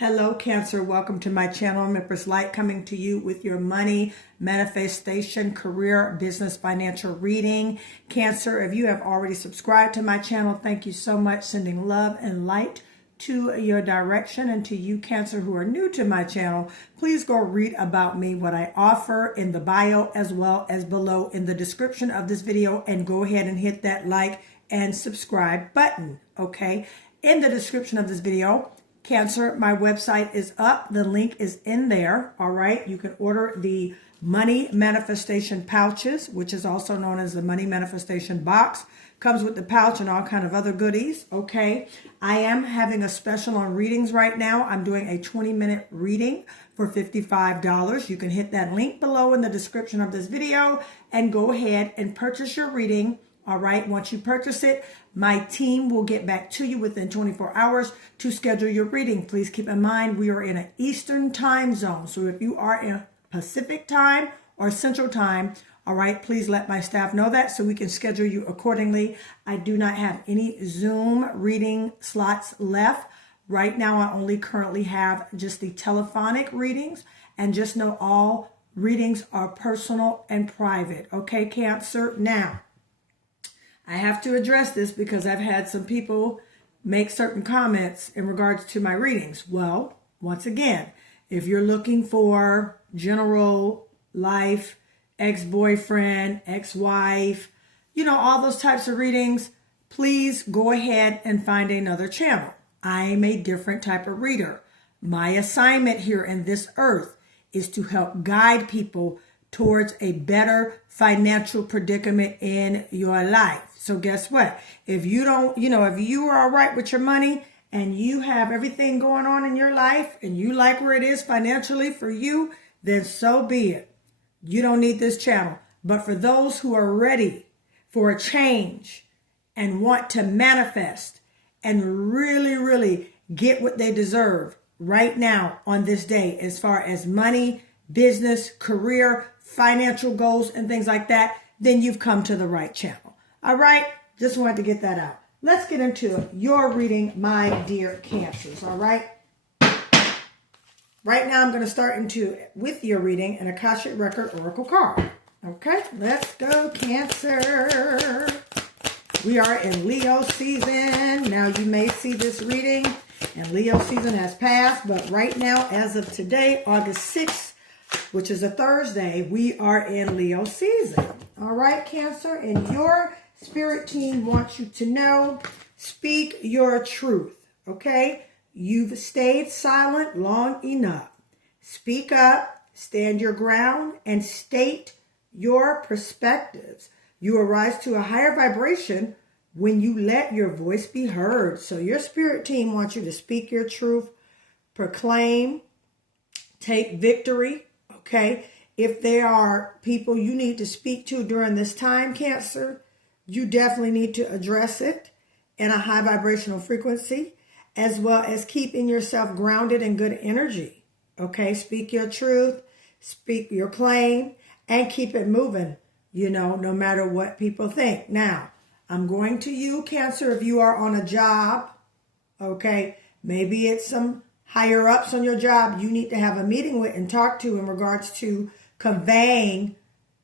Hello, Cancer. Welcome to my channel. I'm Empress Light, coming to you with your money, manifestation, career, business, financial reading. Cancer, if you have already subscribed to my channel, thank you so much. Sending love and light to your direction. And to you, Cancer, who are new to my channel, please go read about me, what I offer in the bio as well as below in the description of this video, and go ahead and hit that like and subscribe button, okay? In the description of this video, Cancer, my website is up. The link is in there. All right. You can order the money manifestation pouches, which is also known as the money manifestation box. Comes with the pouch and all kind of other goodies. Okay. I am having a special on readings right now. I'm doing a 20-minute reading for $55. You can hit that link below in the description of this video and go ahead and purchase your reading. All right. Once you purchase it, my team will get back to you within 24 hours to schedule your reading. Please keep in mind, we are in an Eastern time zone. So if you are in Pacific time or Central time, all right, please let my staff know that so we can schedule you accordingly. I do not have any Zoom reading slots left. Right now, I only currently have just the telephonic readings, and just know all readings are personal and private. Okay, Cancer? Now, I have to address this because I've had some people make certain comments in regards to my readings. Well, once again, if you're looking for general life, ex-boyfriend, ex-wife, all those types of readings, please go ahead and find another channel. I'm a different type of reader. My assignment here in this earth is to help guide people towards a better financial predicament in your life. So guess what? If you don't, if you are all right with your money and you have everything going on in your life and you like where it is financially for you, then so be it. You don't need this channel. But for those who are ready for a change and want to manifest and really, really get what they deserve right now on this day, as far as money, business, career, financial goals, and things like that, then you've come to the right channel. All right, just wanted to get that out. Let's get into your reading, my dear Cancers. All right. Right now, I'm going to start with your reading an Akashic Record Oracle card. Okay, let's go, Cancer. We are in Leo season. Now, you may see this reading, and Leo season has passed, but right now, as of today, August 6th, which is a Thursday, we are in Leo season. All right, Cancer, and your spirit team wants you to know, speak your truth, okay? You've stayed silent long enough. Speak up, stand your ground, and state your perspectives. You arise to a higher vibration when you let your voice be heard. So your spirit team wants you to speak your truth, proclaim, take victory, okay? If there are people you need to speak to during this time, Cancer, you definitely need to address it in a high vibrational frequency, as well as keeping yourself grounded in good energy. Okay, speak your truth, speak your claim, and keep it moving, no matter what people think. Now, I'm going to you, Cancer, if you are on a job, okay, maybe it's some higher ups on your job you need to have a meeting with and talk to in regards to conveying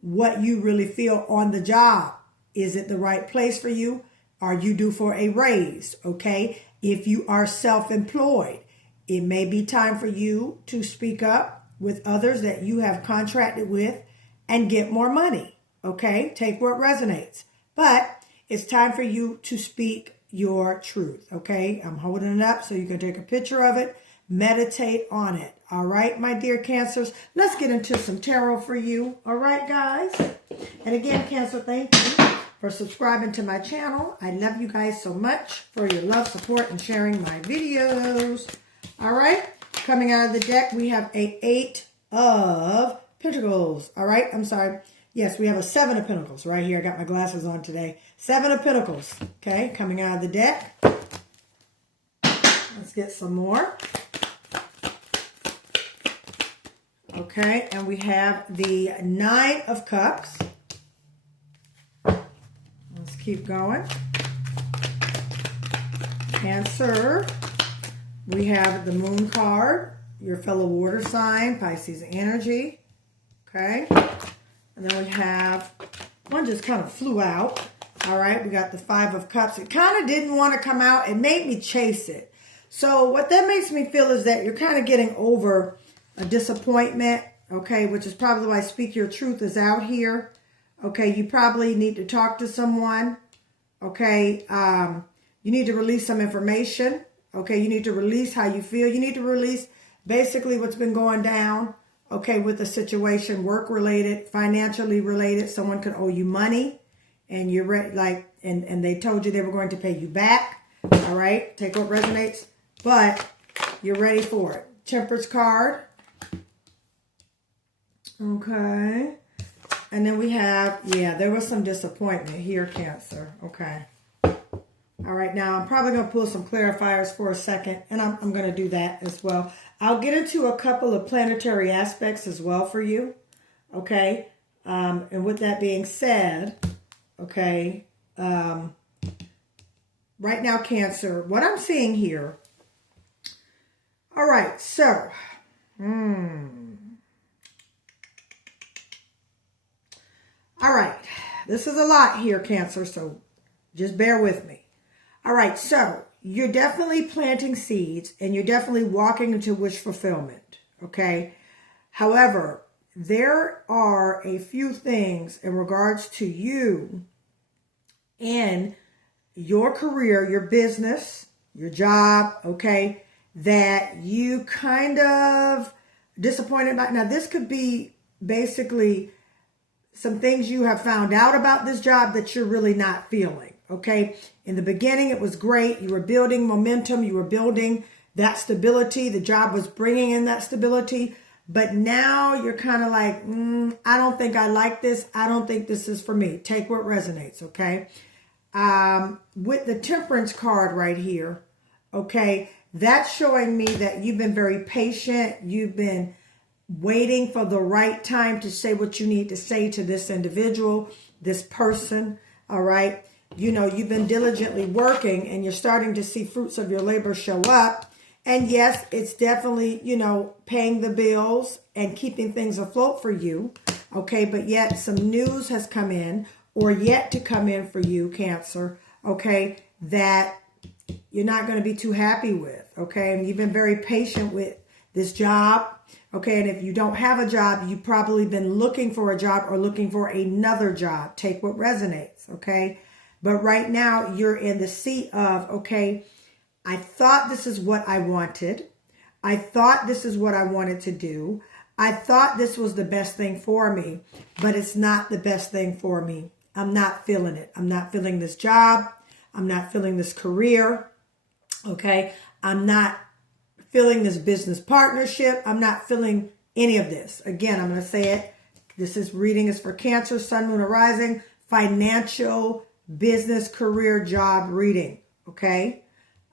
what you really feel on the job. Is it the right place for you? Are you due for a raise? Okay. If you are self-employed, it may be time for you to speak up with others that you have contracted with and get more money. Okay. Take what resonates. But it's time for you to speak your truth. Okay. I'm holding it up so you can take a picture of it. Meditate on it. All right, my dear Cancers. Let's get into some tarot for you. All right, guys. And again, Cancer, thank you for subscribing to my channel. I love you guys so much for your love, support, and sharing my videos. All right. Coming out of the deck, we have a 8 of Pentacles. All right. I'm sorry. Yes, we have a 7 of Pentacles right here. I got my glasses on today. 7 of Pentacles. Okay. Coming out of the deck. Let's get some more. Okay. And we have the 9 of Cups. Let's keep going. Cancer. We have the Moon card, your fellow water sign, Pisces energy. Okay. And then we have, one just kind of flew out. All right. We got the Five of Cups. It kind of didn't want to come out. It made me chase it. So what that makes me feel is that you're kind of getting over a disappointment. Okay. Which is probably why Speak Your Truth is out here. Okay. You probably need to talk to someone. Okay. You need to release some information. Okay. You need to release how you feel. You need to release basically what's been going down. Okay, with the situation, work-related, financially related. Someone could owe you money, and you're ready, and they told you they were going to pay you back. All right, take what resonates, but you're ready for it. Temperance card. Okay, and then we have, there was some disappointment here, Cancer. Okay. All right, now I'm probably going to pull some clarifiers for a second, and I'm going to do that as well. I'll get into a couple of planetary aspects as well for you, okay? And with that being said, okay, right now, Cancer, what I'm seeing here, all right, so, all right, this is a lot here, Cancer, so just bear with me. All right, so you're definitely planting seeds and you're definitely walking into wish fulfillment, okay? However, there are a few things in regards to you and your career, your business, your job, okay, that you kind of disappointed about. Now, this could be basically some things you have found out about this job that you're really not feeling. Okay. In the beginning, it was great. You were building momentum. You were building that stability. The job was bringing in that stability. But now you're kind of like, I don't think I like this. I don't think this is for me. Take what resonates. Okay. With the Temperance card right here. Okay. That's showing me that you've been very patient. You've been waiting for the right time to say what you need to say to this individual, this person. All right. You know, you've been diligently working and you're starting to see fruits of your labor show up. And yes, it's definitely, you know, paying the bills and keeping things afloat for you. Okay. But yet some news has come in or yet to come in for you, Cancer. Okay. That you're not going to be too happy with. Okay. And you've been very patient with this job. Okay. And if you don't have a job, you've probably been looking for a job or looking for another job. Take what resonates. Okay. But right now you're in the seat of, okay, I thought this is what I wanted. I thought this is what I wanted to do. I thought this was the best thing for me, but it's not the best thing for me. I'm not feeling it. I'm not feeling this job. I'm not feeling this career. Okay. I'm not feeling this business partnership. I'm not feeling any of this. Again, I'm going to say it. This reading is for Cancer, Sun, Moon, or Rising, financial, business, career, job reading. Okay.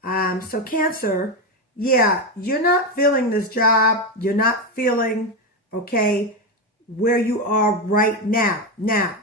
So Cancer, you're not feeling this job. You're not feeling, okay, where you are right now. Now,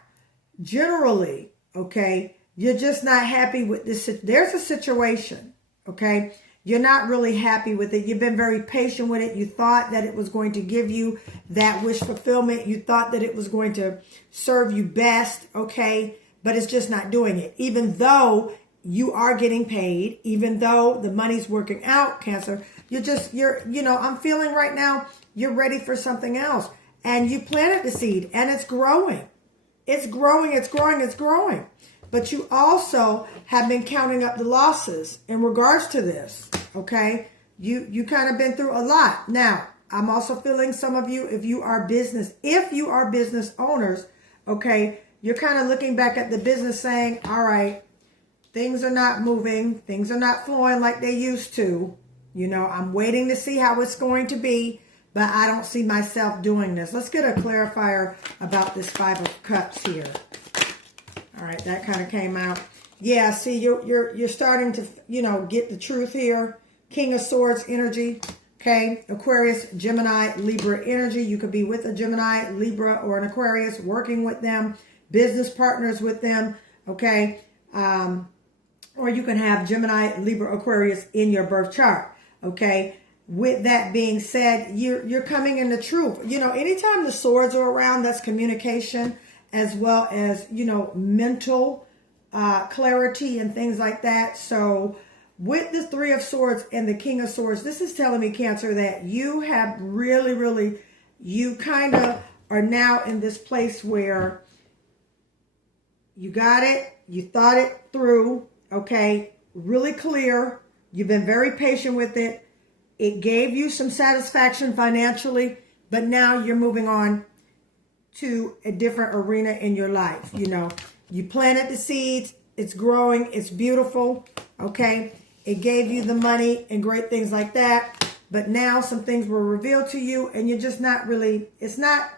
generally, okay, you're just not happy with this. There's a situation, okay? You're not really happy with it. You've been very patient with it. You thought that it was going to give you that wish fulfillment. You thought that it was going to serve you best, okay? But it's just not doing it. Even though you are getting paid, even though the money's working out, Cancer, I'm feeling right now, you're ready for something else. And you planted the seed and it's growing. It's growing, it's growing, it's growing. But you also have been counting up the losses in regards to this, okay? You kind of been through a lot. Now, I'm also feeling some of you, if you are business owners, okay, you're kind of looking back at the business saying, all right, things are not moving. Things are not flowing like they used to. You know, I'm waiting to see how it's going to be, but I don't see myself doing this. Let's get a clarifier about this Five of Cups here. All right, that kind of came out. Yeah, see, you're starting to, get the truth here. King of Swords energy. Okay, Aquarius, Gemini, Libra energy. You could be with a Gemini, Libra, or an Aquarius, working with them, business partners with them. Okay, or you can have Gemini, Libra, Aquarius in your birth chart. Okay. With that being said, you're coming in the truth. You know, anytime the swords are around, that's communication as well as, you know, mental clarity and things like that. So with the Three of Swords and the King of Swords, this is telling me, Cancer, that you have really, you kind of are now in this place where you got it, you thought it through, okay, really clear. You've been very patient with it. It gave you some satisfaction financially, but now you're moving on to a different arena in your life. You know, you planted the seeds, it's growing, it's beautiful, okay? It gave you the money and great things like that, but now some things were revealed to you and you're just not really, it's not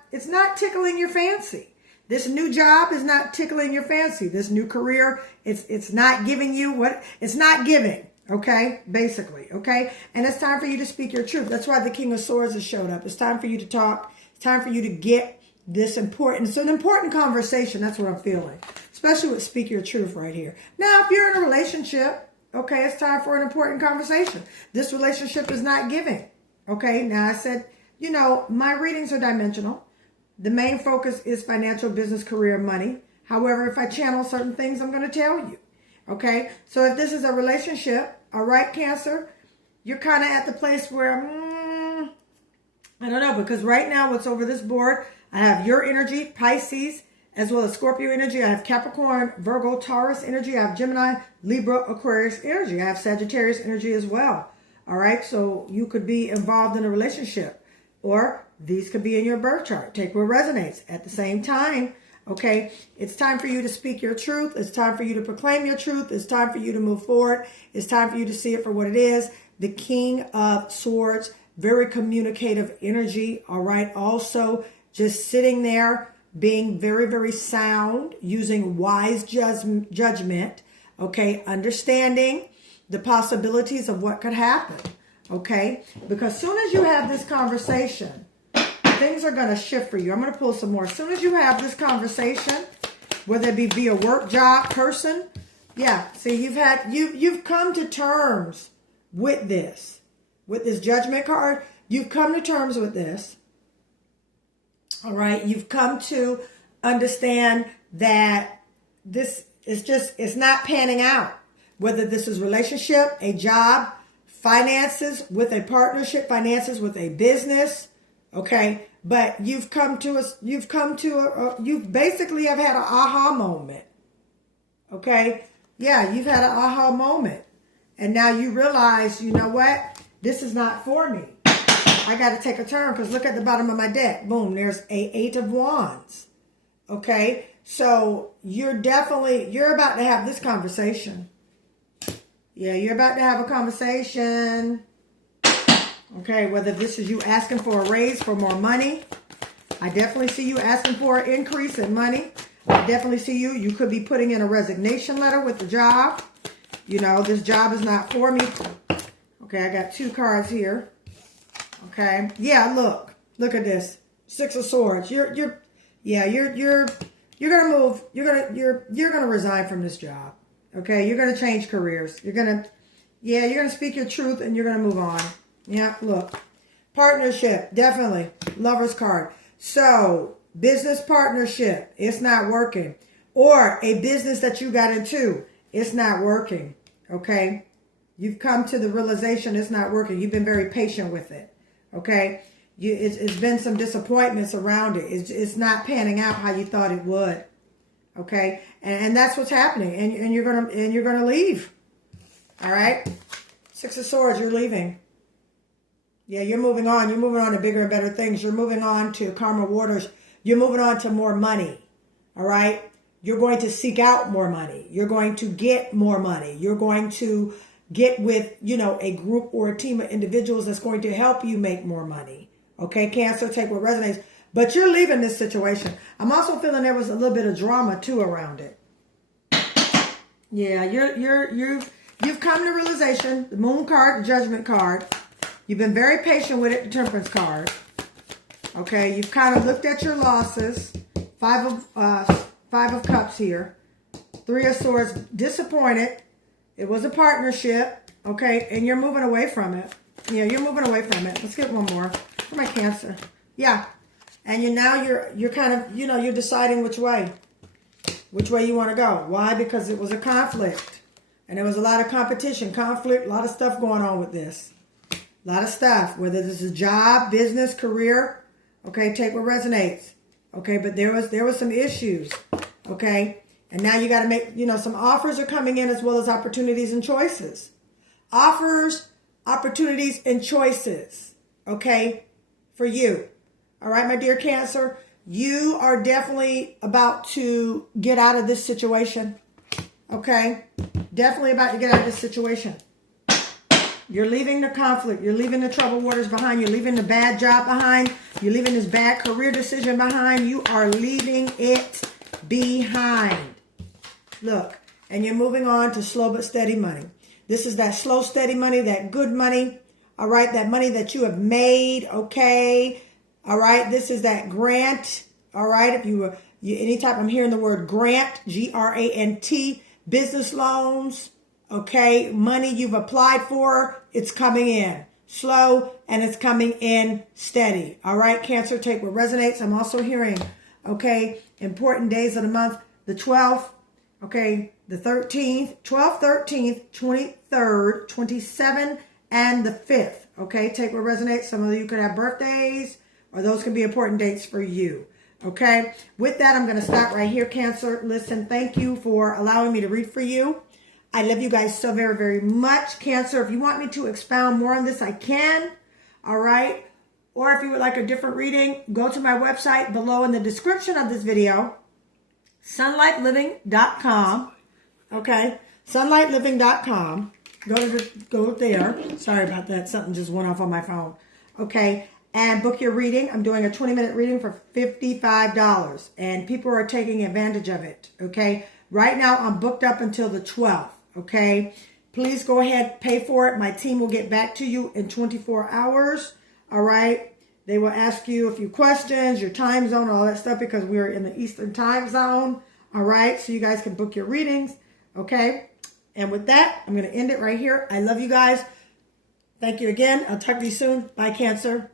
tickling your fancy. This new job is not tickling your fancy. This new career, it's not giving you what, it's not giving. Okay, basically, okay? And it's time for you to speak your truth. That's why the King of Swords has showed up. It's time for you to talk. It's time for you to get this important. It's an important conversation. That's what I'm feeling, especially with speak your truth right here. Now, if you're in a relationship, okay, it's time for an important conversation. This relationship is not giving, okay? Now, I said, you know, my readings are dimensional. The main focus is financial, business, career, money. However, if I channel certain things, I'm going to tell you. Okay, so if this is a relationship, all right, Cancer, you're kind of at the place where, I don't know, because right now what's over this board, I have your energy, Pisces, as well as Scorpio energy. I have Capricorn, Virgo, Taurus energy. I have Gemini, Libra, Aquarius energy. I have Sagittarius energy as well. All right, so you could be involved in a relationship, or these could be in your birth chart. Take what resonates. At the same time, okay, it's time for you to speak your truth. It's time for you to proclaim your truth. It's time for you to move forward. It's time for you to see it for what it is. The King of Swords, very communicative energy, all right? Also, just sitting there, being very sound, using wise judgment, okay? Understanding the possibilities of what could happen, okay? Because as soon as you have this conversation, things are going to shift for you. I'm going to pull some more. As soon as you have this conversation, whether it be via work, job, person, yeah. See, you've come to terms with this Judgment card. You've come to terms with this. All right. You've come to understand that this is it's not panning out. Whether this is relationship, a job, finances with a partnership, finances with a business. Okay. But you basically have had an aha moment. Okay? Yeah, you've had an aha moment. And now you realize, you know what? This is not for me. I got to take a turn because look at the bottom of my deck. Boom, there's a 8 of Wands. Okay? So you're about to have this conversation. Yeah, you're about to have a conversation. Okay, whether this is you asking for a raise for more money. I definitely see you asking for an increase in money. I definitely see you could be putting in a resignation letter with the job. You know, this job is not for me. Okay, I got 2 cards here. Okay. Yeah, look at this. 6 of Swords. You're gonna move. You're gonna resign from this job. Okay, you're gonna change careers. You're gonna speak your truth and you're gonna move on. Yeah, look. Partnership, definitely. Lover's card. So, business partnership, it's not working. Or a business that you got into, it's not working. Okay? You've come to the realization it's not working. You've been very patient with it. Okay? It's been some disappointments around it. It's not panning out how you thought it would. Okay? And that's what's happening. And you're gonna leave. All right? 6 of Swords, you're leaving. Yeah, you're moving on. You're moving on to bigger and better things. You're moving on to calmer waters. You're moving on to more money. All right? You're going to seek out more money. You're going to get more money. You're going to get with, a group or a team of individuals that's going to help you make more money. Okay, Cancer, take what resonates. But you're leaving this situation. I'm also feeling there was a little bit of drama too around it. Yeah, you've come to realization. The Moon card, the Judgment card. You've been very patient with it, the Temperance card. Okay, you've kind of looked at your losses. 5 of Cups here. 3 of Swords, disappointed. It was a partnership, okay, and you're moving away from it. Yeah, you're moving away from it. Let's get one more for my Cancer. Yeah. And you're kind of, you're deciding which way you want to go. Why? Because it was a conflict. And there was a lot of competition, conflict, a lot of stuff going on with this. A lot of stuff, whether this is job, business, career. Okay, take what resonates. Okay, but there was some issues. Okay, and now you got to make, some offers are coming in as well as opportunities and choices. Offers, opportunities, and choices. Okay, for you. All right, my dear Cancer, you are definitely about to get out of this situation. Okay, definitely about to get out of this situation. You're leaving the conflict. You're leaving the troubled waters behind. You're leaving the bad job behind. You're leaving this bad career decision behind. You are leaving it behind. Look, and you're moving on to slow but steady money. This is that slow, steady money, that good money. All right, that money that you have made. Okay. All right, this is that grant. All right, if you anytime I'm hearing the word grant, G-R-A-N-T, business loans. Okay, money you've applied for, it's coming in slow and it's coming in steady. All right, Cancer, take what resonates. I'm also hearing, okay, important days of the month, the 12th, okay, the 13th, 12th, 13th, 23rd, 27th, and the 5th. Okay, take what resonates. Some of you could have birthdays, or those could be important dates for you. Okay, with that, I'm going to stop right here, Cancer. Listen, thank you for allowing me to read for you. I love you guys so very, very much. Cancer, if you want me to expound more on this, I can. All right. Or if you would like a different reading, go to my website below in the description of this video, sunlightliving.com. Okay. Sunlightliving.com. Go there. Sorry about that. Something just went off on my phone. Okay. And book your reading. I'm doing a 20-minute reading for $55. And people are taking advantage of it. Okay. Right now, I'm booked up until the 12th. Okay. Please go ahead, pay for it. My team will get back to you in 24 hours. All right. They will ask you a few questions, your time zone, all that stuff, because we're in the Eastern time zone. All right. So you guys can book your readings. Okay. And with that, I'm going to end it right here. I love you guys. Thank you again. I'll talk to you soon. Bye, Cancer.